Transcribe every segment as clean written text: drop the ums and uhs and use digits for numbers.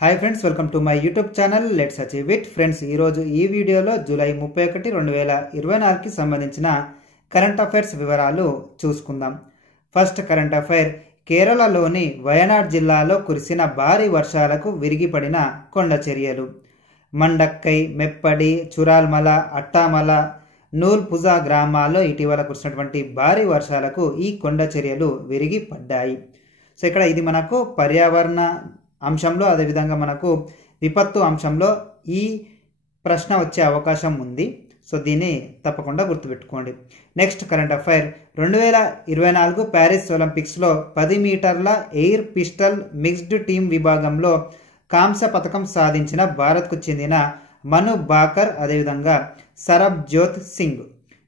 Hi friends, welcome to my YouTube channel let's achieve it. Friends, ఈరోజు ఈ వీడియోలో July 31, 2024కి సంబంధించిన కరెంట్ అఫైర్స్ వివరాలు చూసుకుందాం. ఫస్ట్ కరెంట్ అఫైర్, కేరళలోని వయనాడ్ జిల్లాలో కురిసిన భారీ వర్షాలకు విరిగిపడిన కొండ చర్యలు. మండక్కై, మెప్పడి, చురాల్మల, అట్టామల, నూల్పుజా గ్రామాల్లో ఇటీవల కురిసినటువంటి భారీ వర్షాలకు ఈ కొండ చర్యలు విరిగి పడ్డాయి. సో ఇక్కడ ఇది మనకు పర్యావరణ అంశంలో, అదేవిధంగా మనకు విపత్తు అంశంలో ఈ ప్రశ్న వచ్చే అవకాశం ఉంది. సో దీన్ని తప్పకుండా గుర్తుపెట్టుకోండి. నెక్స్ట్ కరెంట్ అఫైర్, 2024 ప్యారిస్ ఒలింపిక్స్లో 10 మీటర్ల ఎయిర్ పిస్టల్ మిక్స్డ్ టీమ్ విభాగంలో కాంస్య పథకం సాధించిన భారత్కు చెందిన మను బాకర్, అదేవిధంగా సరబ్జోత్ సింగ్,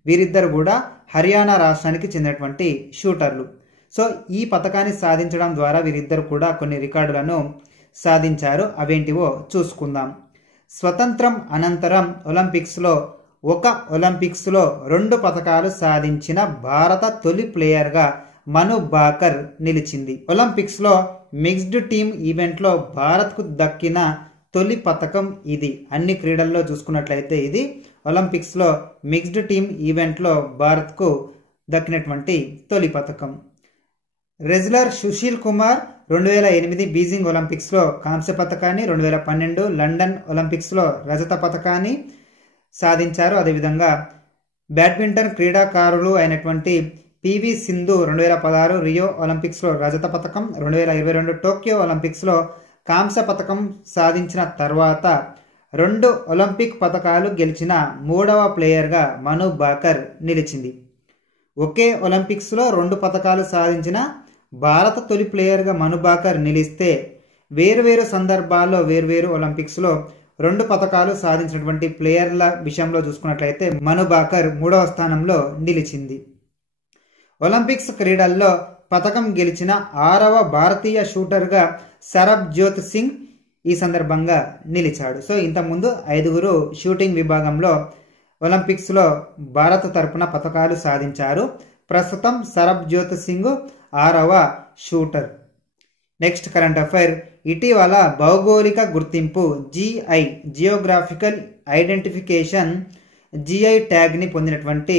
వీరిద్దరు కూడా హర్యానా రాష్ట్రానికి చెందినటువంటి షూటర్లు. సో ఈ పథకాన్ని సాధించడం ద్వారా వీరిద్దరు కూడా కొన్ని రికార్డులను సాధించారు. అవేంటివో చూసుకుందాం. స్వతంత్రం అనంతరం ఒలింపిక్స్లో 2 పథకాలు సాధించిన భారత తొలి ప్లేయర్గా మను బాకర్ నిలిచింది. ఒలింపిక్స్లో మిక్స్డ్ టీమ్ ఈవెంట్లో భారత్కు దక్కిన తొలి పథకం ఇది. అన్ని క్రీడల్లో చూసుకున్నట్లయితే ఇది ఒలింపిక్స్లో మిక్స్డ్ టీమ్ ఈవెంట్లో భారత్కు దక్కినటువంటి తొలి పథకం. రెజ్లర్ సుశీల్ కుమార్ 2008 బీజింగ్ ఒలింపిక్స్లో కాంస్య పథకాన్ని, 2012 లండన్ ఒలింపిక్స్లో రజత పథకాన్ని సాధించారు. అదేవిధంగా బ్యాడ్మింటన్ క్రీడాకారులు అయినటువంటి పివి సింధు 2016 రియో ఒలింపిక్స్లో రజత పథకం, 2022 టోక్యో ఒలింపిక్స్లో కాంస్య పథకం సాధించిన తర్వాత 2 ఒలింపిక్ పథకాలు గెలిచిన 3వ ప్లేయర్గా మను బాకర్ నిలిచింది. ఒకే ఒలింపిక్స్లో 2 పథకాలు సాధించిన భారత తొలి ప్లేయర్గా మను బాకర్ నిలిస్తే, వేరువేరు సందర్భాల్లో వేర్వేరు ఒలింపిక్స్లో 2 పథకాలు సాధించినటువంటి ప్లేయర్ల విషయంలో చూసుకున్నట్లయితే మను బాకర్ 3వ స్థానంలో నిలిచింది. ఒలింపిక్స్ క్రీడల్లో పథకం గెలిచిన 6వ భారతీయ షూటర్గా సరబ్జోత్ సింగ్ ఈ సందర్భంగా నిలిచాడు. సో ఇంతకుముందు 5 షూటింగ్ విభాగంలో ఒలింపిక్స్లో భారత్ తరపున పథకాలు సాధించారు. ప్రస్తుతం సరబ్జోత్ సింగ్ 6వ షూటర్. నెక్స్ట్ కరెంట్ అఫైర్, ఇటీవల భౌగోళిక గుర్తింపు GI జియోగ్రాఫికల్ ఐడెంటిఫికేషన్ GI ట్యాగ్ని పొందినటువంటి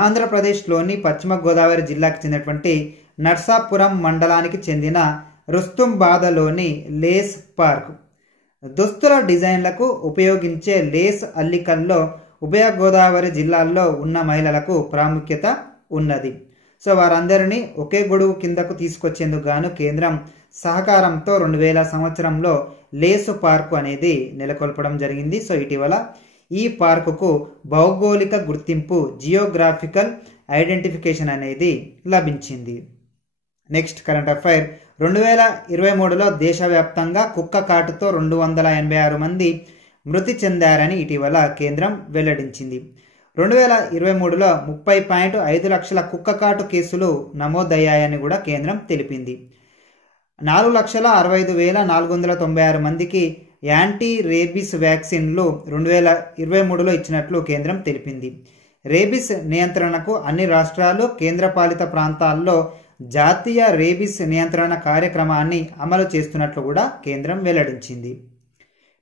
ఆంధ్రప్రదేశ్లోని పశ్చిమ గోదావరి జిల్లాకు చెందినటువంటి నర్సాపురం మండలానికి చెందిన రుస్తుంబాదలోని లేస్ పార్క్. దుస్తుల డిజైన్లకు ఉపయోగించే లేస్ అల్లికల్లో ఉభయ గోదావరి జిల్లాల్లో ఉన్న మహిళలకు ప్రాముఖ్యత ఉన్నది. సో వారందరినీ ఒకే గొడుగు కిందకు తీసుకొచ్చేందుకు గాను కేంద్రం సహకారంతో 2000 సంవత్సరంలో లేసు పార్కు అనేది నెలకొల్పడం జరిగింది. సో ఇటీవల ఈ పార్కుకు భౌగోళిక గుర్తింపు జియోగ్రాఫికల్ ఐడెంటిఫికేషన్ అనేది లభించింది. నెక్స్ట్ కరెంట్ అఫైర్, 2023లో దేశవ్యాప్తంగా కుక్క కాటుతో 286 మంది మృతి చెందారని ఇటీవల కేంద్రం వెల్లడించింది. 2023లో 30.5 లక్షల కుక్క కాటు కేసులు నమోదయ్యాయని కూడా కేంద్రం తెలిపింది. 4,65,496 మందికి యాంటీ రేబీస్ వ్యాక్సిన్లు 2023లో ఇచ్చినట్లు కేంద్రం తెలిపింది. రేబీస్ నియంత్రణకు అన్ని రాష్ట్రాలు, కేంద్రపాలిత ప్రాంతాల్లో జాతీయ రేబీస్ నియంత్రణ కార్యక్రమాన్ని అమలు చేస్తున్నట్లు కూడా కేంద్రం వెల్లడించింది.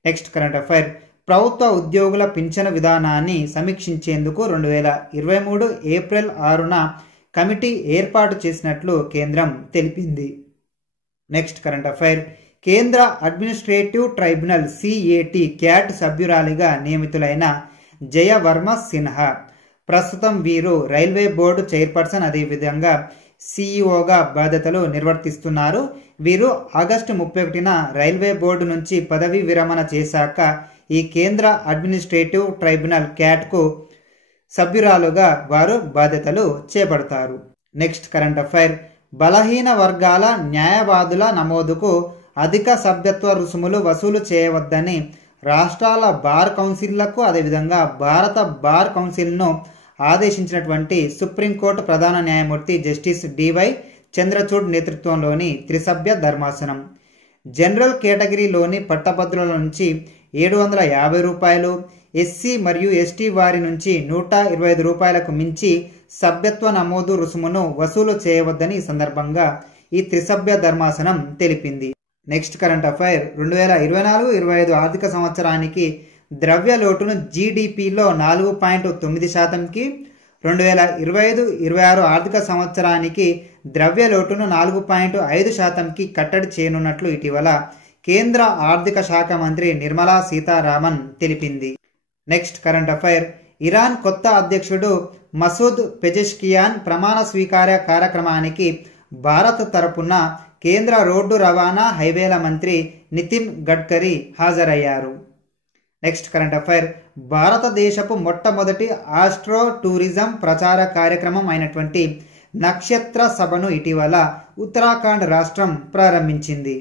నెక్స్ట్ కరెంట్ అఫైర్, ప్రభుత్వ ఉద్యోగుల పింఛను విధానాన్ని సమీక్షించేందుకు 2023 ఏప్రిల్ 6న కమిటీ ఏర్పాటు చేసినట్లు కేంద్రం తెలిపింది. నెక్స్ట్ కరెంట్ అఫైర్, కేంద్ర అడ్మినిస్ట్రేటివ్ ట్రైబ్యునల్ CAT క్యాట్ సభ్యురాలిగా నియమితులైన జయవర్మ సిన్హా. ప్రస్తుతం వీరు రైల్వే బోర్డు చైర్పర్సన్, అదేవిధంగా CEOగా బాధ్యతలు నిర్వర్తిస్తున్నారు. వీరు ఆగస్టు 31న రైల్వే బోర్డు నుంచి పదవీ విరమణ చేశాక ఈ కేంద్ర అడ్మినిస్ట్రేటివ్ ట్రైబ్యునల్ క్యాట్కు సభ్యురాలుగా వారు బాధ్యతలు చేపడతారు. నెక్స్ట్ కరెంట్ అఫైర్, బలహీన వర్గాల న్యాయవాదుల నమోదుకు అధిక సభ్యత్వ రుసుములు వసూలు చేయవద్దని రాష్ట్రాల బార్ కౌన్సిల్లకు, అదేవిధంగా భారత బార్ కౌన్సిల్ను ఆదేశించినటువంటి సుప్రీంకోర్టు ప్రధాన న్యాయమూర్తి జస్టిస్ DY చంద్రచూడ్ నేతృత్వంలోని త్రిసభ్య ధర్మాసనం. జనరల్ కేటగిరీలోని పట్టభద్రుల నుంచి 750 రూపాయలు, SC మరియు ST వారి నుంచి 125 రూపాయలకు మించి సభ్యత్వ నమోదు రుసుమును వసూలు చేయవద్దని ఈ సందర్భంగా ఈ త్రిసభ్య ధర్మాసనం తెలిపింది. నెక్స్ట్ కరెంట్ అఫైర్ 2024-25 ఆర్థిక సంవత్సరానికి ద్రవ్య లోటును జీడిపిలో 4.9%కి, 2025-26 ఆర్థిక సంవత్సరానికి ద్రవ్య లోటును 4.5%కి కట్టడి చేయనున్నట్లు ఇటీవల కేంద్ర ఆర్థిక శాఖ మంత్రి నిర్మలా సీతారామన్ తెలిపింది. నెక్స్ట్ కరెంట్ అఫైర్ ఇరాన్ కొత్త అధ్యక్షుడు మసూద్ పెజెష్కియాన్ ప్రమాణ స్వీకార కార్యక్రమానికి భారత్ తరపున కేంద్ర రోడ్డు రవాణా హైవేల మంత్రి నితిన్ గడ్కరీ హాజరయ్యారు. నెక్స్ట్ కరెంట్ అఫైర్ భారతదేశపు మొట్టమొదటి ఆస్ట్రో టూరిజం ప్రచార కార్యక్రమం అయినటువంటి నక్షత్ర సభను ఇటీవల ఉత్తరాఖండ్ రాష్ట్రం ప్రారంభించింది.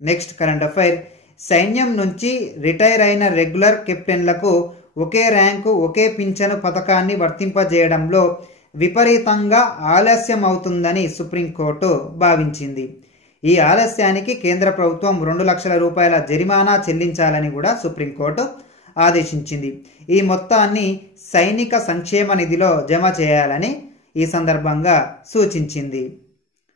నెక్స్ట్ కరెంట్ అఫైర్ సైన్యం నుంచి రిటైర్ అయిన రెగ్యులర్ కెప్టెన్లకు ఒకే ర్యాంకు ఒకే పింఛను పథకాన్ని వర్తింపజేయడంలో విపరీతంగా ఆలస్యం అవుతుందని సుప్రీంకోర్టు భావించింది. ఈ ఆలస్యానికి కేంద్ర ప్రభుత్వం 2 లక్షల రూపాయల జరిమానా చెల్లించాలని కూడా సుప్రీంకోర్టు ఆదేశించింది. ఈ మొత్తాన్ని సైనిక సంక్షేమ నిధిలో జమ చేయాలని ఈ సందర్భంగా సూచించింది.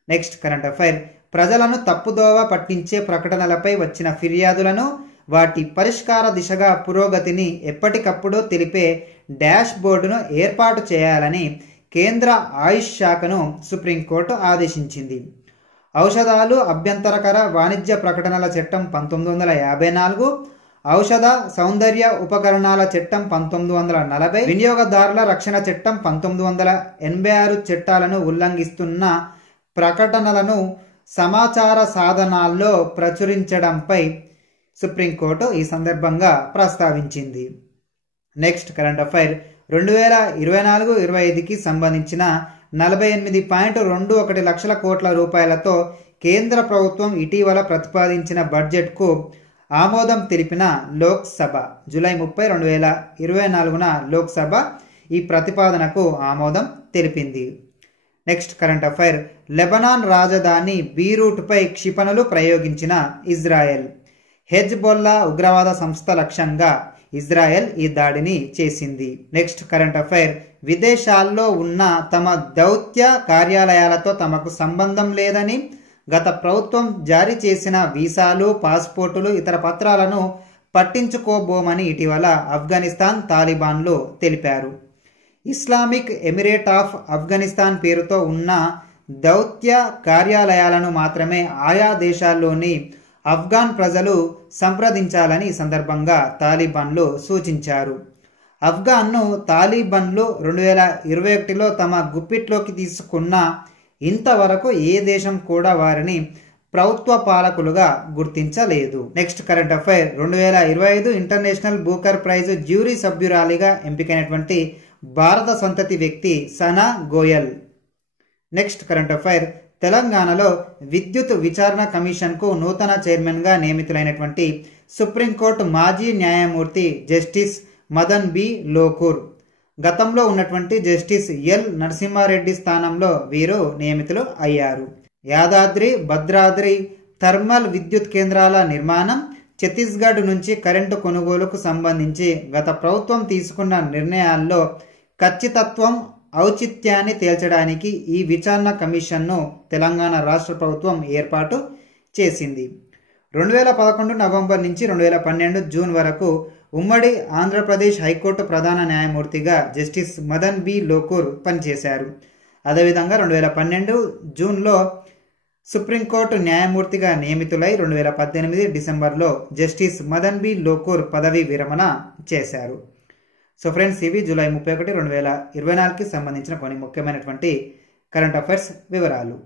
నెక్స్ట్ కరెంట్ అఫైర్ ప్రజలను తప్పుదోవ పట్టించే ప్రకటనలపై వచ్చిన ఫిర్యాదులను, వాటి పరిష్కార దిశగా పురోగతిని ఎప్పటికప్పుడు తెలిపే డాష్ బోర్డును ఏర్పాటు చేయాలని కేంద్ర ఆయుష్ శాఖను సుప్రీంకోర్టు ఆదేశించింది. ఔషధాలు అభ్యంతరకర వాణిజ్య ప్రకటనల చట్టం 1954, ఔషధ సౌందర్య ఉపకరణాల చట్టం 1940, వినియోగదారుల రక్షణ చట్టం 1986 చట్టాలను ఉల్లంఘిస్తున్న ప్రకటనలను సమాచార సాధనాల్లో ప్రచురించడంపై సుప్రీంకోర్టు ఈ సందర్భంగా ప్రస్తావించింది. నెక్స్ట్ కరెంట్ అఫైర్ 2024-25కి సంబంధించిన 48.21 లక్షల కోట్ల రూపాయలతో కేంద్ర ప్రభుత్వం ఇటీవల ప్రతిపాదించిన బడ్జెట్కు ఆమోదం తెలిపిన లోక్సభ జూలై 30, 2024న లోక్సభ ఈ ప్రతిపాదనకు ఆమోదం తెలిపింది. నెక్స్ట్ కరెంట్ అఫైర్ లెబనాన్ రాజధాని బీరూట్పై క్షిపణులు ప్రయోగించిన ఇజ్రాయెల్. హెజ్బొల్లా ఉగ్రవాద సంస్థ లక్ష్యంగా ఇజ్రాయెల్ ఈ దాడిని చేసింది. నెక్స్ట్ కరెంట్ అఫైర్ విదేశాల్లో ఉన్న తమ దౌత్య కార్యాలయాలతో తమకు సంబంధం లేదని, గత ప్రభుత్వం జారీ చేసిన వీసాలు, పాస్పోర్టులు, ఇతర పత్రాలను పట్టించుకోబోమని ఇటీవల ఆఫ్ఘనిస్తాన్ తాలిబాన్లు తెలిపారు. ఇస్లామిక్ ఎమిరేట్ ఆఫ్ ఆఫ్ఘనిస్తాన్ పేరుతో ఉన్న దౌత్య కార్యాలయాలను మాత్రమే ఆయా దేశాల్లోని ఆఫ్ఘాన్ ప్రజలు సంప్రదించాలని ఈ సందర్భంగా తాలిబాన్లు సూచించారు. ఆఫ్ఘాన్ను తాలిబాన్లు 2021లో తమ గుప్పిట్లోకి తీసుకున్న ఇంతవరకు ఏ దేశం కూడా వారిని ప్రభుత్వ పాలకులుగా గుర్తించలేదు. Next current affair 2025 international Booker prize jury సభ్యురాలిగా ఎంపికైనటువంటి భారత సంతతి వ్యక్తి Sana Goyal. Next current affair తెలంగాణలో విద్యుత్ విచారణ కమిషన్కు నూతన చైర్మన్గా నియమితులైనటువంటి సుప్రీంకోర్టు మాజీ న్యాయమూర్తి జస్టిస్ మదన్ బి లోకూర్. గతంలో ఉన్నటువంటి జస్టిస్ ఎల్ నరసింహారెడ్డి స్థానంలో వీరు నియమితులు అయ్యారు. యాదాద్రి భద్రాద్రి థర్మల్ విద్యుత్ కేంద్రాల నిర్మాణం, ఛత్తీస్గఢ్ నుంచి కరెంటు కొనుగోలుకు సంబంధించి గత ప్రభుత్వం తీసుకున్న నిర్ణయాల్లో ఖచ్చితత్వం, ఔచిత్యాన్ని తేల్చడానికి ఈ విచారణ కమిషన్ను తెలంగాణ రాష్ట్ర ప్రభుత్వం ఏర్పాటు చేసింది. 2011 నవంబర్ నుంచి 2012 జూన్ వరకు ఉమ్మడి ఆంధ్రప్రదేశ్ హైకోర్టు ప్రధాన న్యాయమూర్తిగా జస్టిస్ మదన్ బి లోకూర్ పనిచేశారు. అదేవిధంగా 2012 జూన్లో సుప్రీంకోర్టు న్యాయమూర్తిగా నియమితులై 2018 డిసెంబర్లో జస్టిస్ మదన్ బి లోకూర్ పదవీ విరమణ చేశారు. సో ఫ్రెండ్స్, ఇవి జూలై 31, 2024కి సంబంధించిన కొన్ని ముఖ్యమైనటువంటి కరెంట్ అఫైర్స్ వివరాలు.